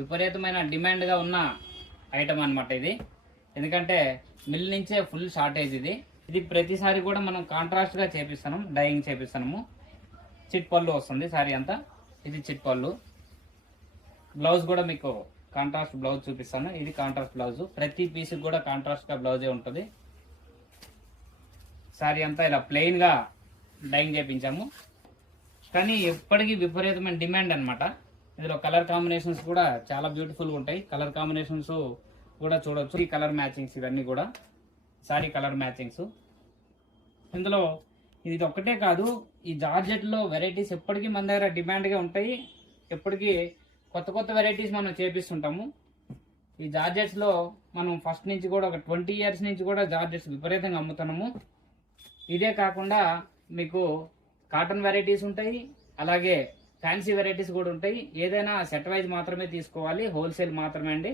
విపరీతమైన డిమాండ్గా ఉన్న ఐటమ్ అనమాట ఇది. ఎందుకంటే మిల్ నుంచే ఫుల్ షార్టేజ్ ఇది ప్రతిసారి కూడా మనం కాంట్రాస్ట్గా చేపిస్తున్నాం, డైయింగ్ చేపిస్తున్నాము. చిట్ పళ్ళు వస్తుంది సారీ అంతా. ఇది చిట్ పళ్ళు. బ్లౌజ్ కూడా మీకు కాంట్రాస్ట్ బ్లౌజ్ చూపిస్తాను. ఇది కాంట్రాస్ట్ బ్లౌజ్. ప్రతి పీస్కి కూడా కాంట్రాస్ట్గా బ్లౌజే ఉంటుంది. సారీ అంతా ఇలా ప్లెయిన్గా డైయింగ్ చేయించాము. కానీ ఎప్పటికీ విపరీతమైన డిమాండ్ అనమాట. ఇందులో కలర్ కాంబినేషన్స్ కూడా చాలా బ్యూటిఫుల్గా ఉంటాయి. కలర్ కాంబినేషన్స్ కూడా చూడవచ్చు. ఈ కలర్ మ్యాచింగ్స్ ఇవన్నీ కూడా సారీ కలర్ మ్యాచింగ్స్. ఇందులో ఇది ఒక్కటే కాదు, ఈ జార్జెట్లో వెరైటీస్ ఎప్పటికీ మన దగ్గర డిమాండ్గా ఉంటాయి. ఎప్పటికీ కొత్త కొత్త వెరైటీస్ మనం చేపిస్తుంటాము. ఈ జార్జెట్స్లో మనం ఫస్ట్ నుంచి కూడా ఒక 20 years నుంచి కూడా జార్జెట్స్ విపరీతంగా అమ్ముతున్నాము. ఇదే కాకుండా మీకు కాటన్ వెరైటీస్ ఉంటాయి, అలాగే ఫ్యాన్సీ వెరైటీస్ కూడా ఉంటాయి. ఏదైనా సెట్ వైజ్ మాత్రమే తీసుకోవాలి, హోల్సేల్ మాత్రమే అండి.